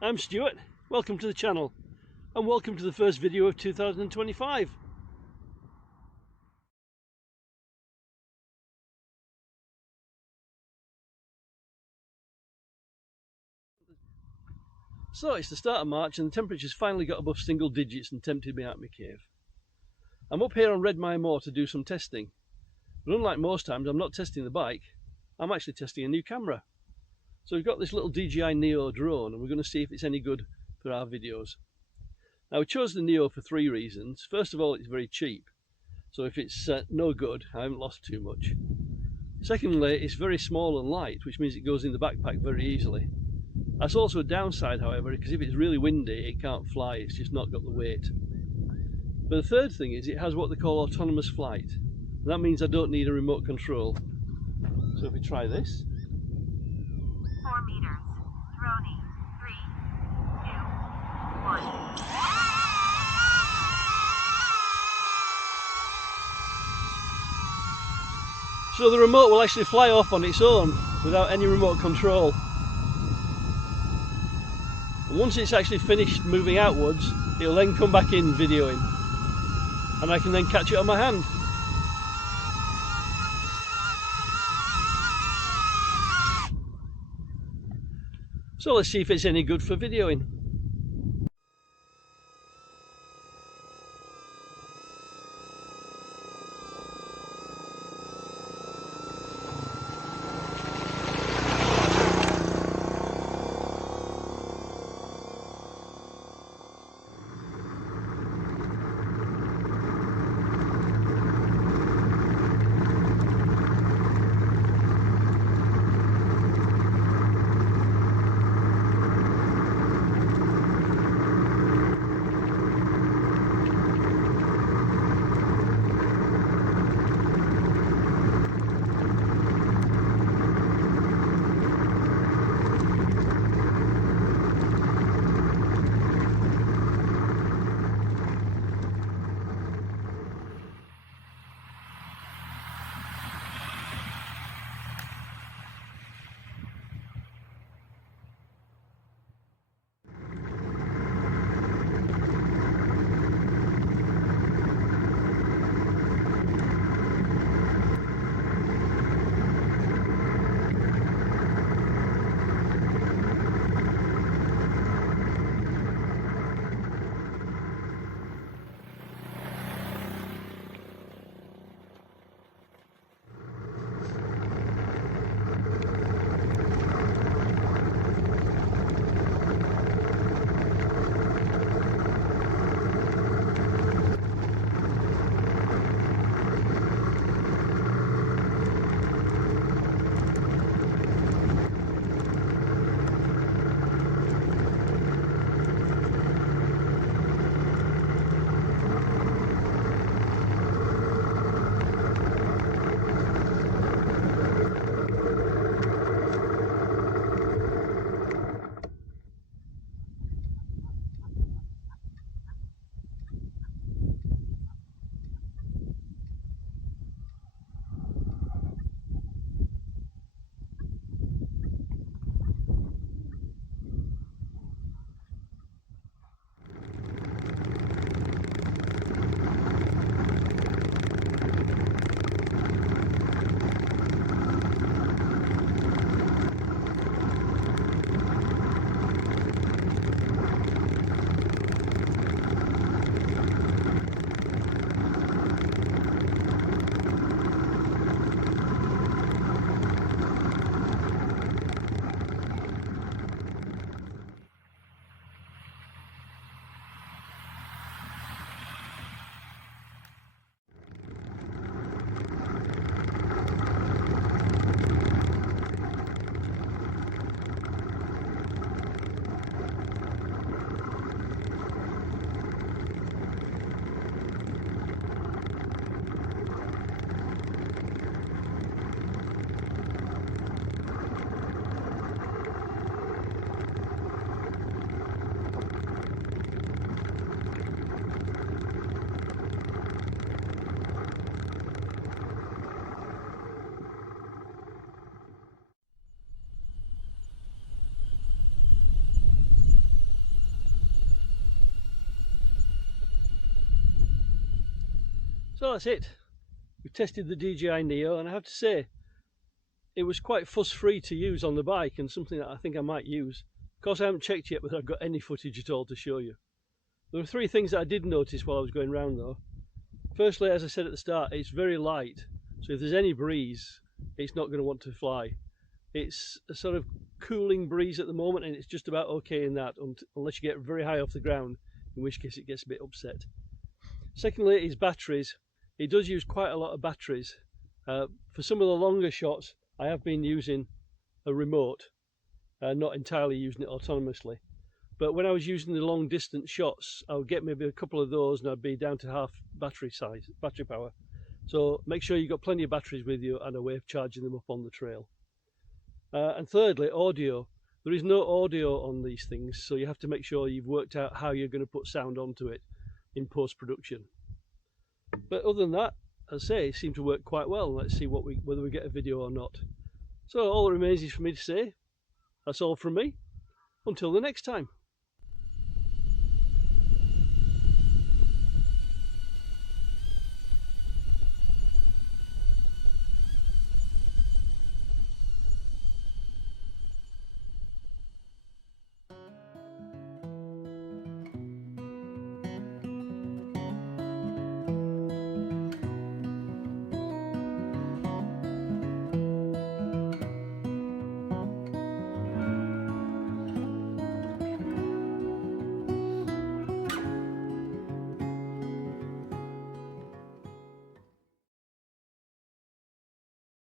I'm Stuart, welcome to the channel and welcome to the first video of 2025. So it's the start of March and the temperature's finally got above single digits and tempted me out of my cave. I'm up here on Redmire Moor to do some testing, but unlike most times I'm not testing the bike, I'm actually testing a new camera. So we've got this little DJI Neo drone and we're going to see if it's any good for our videos. Now we chose the Neo for three reasons. First of all, it's very cheap, so if it's no good, I haven't lost too much. Secondly, it's very small and light, which means it goes in the backpack very easily. That's also a downside, however, because if it's really windy it can't fly, it's just not got the weight. But the third thing is it has what they call autonomous flight, and that means I don't need a remote control. So if we try this. 4 meters. Throny. 3, 2, 1. So the remote will actually fly off on its own without any remote control. And once it's actually finished moving outwards, it'll then come back in videoing, and I can then catch it on my hand. So let's see if it's any good for videoing. So that's it. We tested the DJI Neo, and I have to say, it was quite fuss-free to use on the bike, and something that I think I might use. Of course, I haven't checked yet whether I've got any footage at all to show you. There were three things that I did notice while I was going round though. Firstly, as I said at the start, it's very light, so if there's any breeze, it's not going to want to fly. It's a sort of cooling breeze at the moment, and it's just about okay in that, unless you get very high off the ground, in which case it gets a bit upset. Secondly is batteries. It does use quite a lot of batteries. For some of the longer shots, I have been using a remote, not entirely using it autonomously. But when I was using the long distance shots, I would get maybe a couple of those and I'd be down to half battery power. So make sure you've got plenty of batteries with you and a way of charging them up on the trail. And thirdly, audio. There is no audio on these things, so you have to make sure you've worked out how you're going to put sound onto it in post-production. But other than that, as I say, it seemed to work quite well. Let's see whether we get a video or not. So all that remains is for me to say, that's all from me. Until the next time.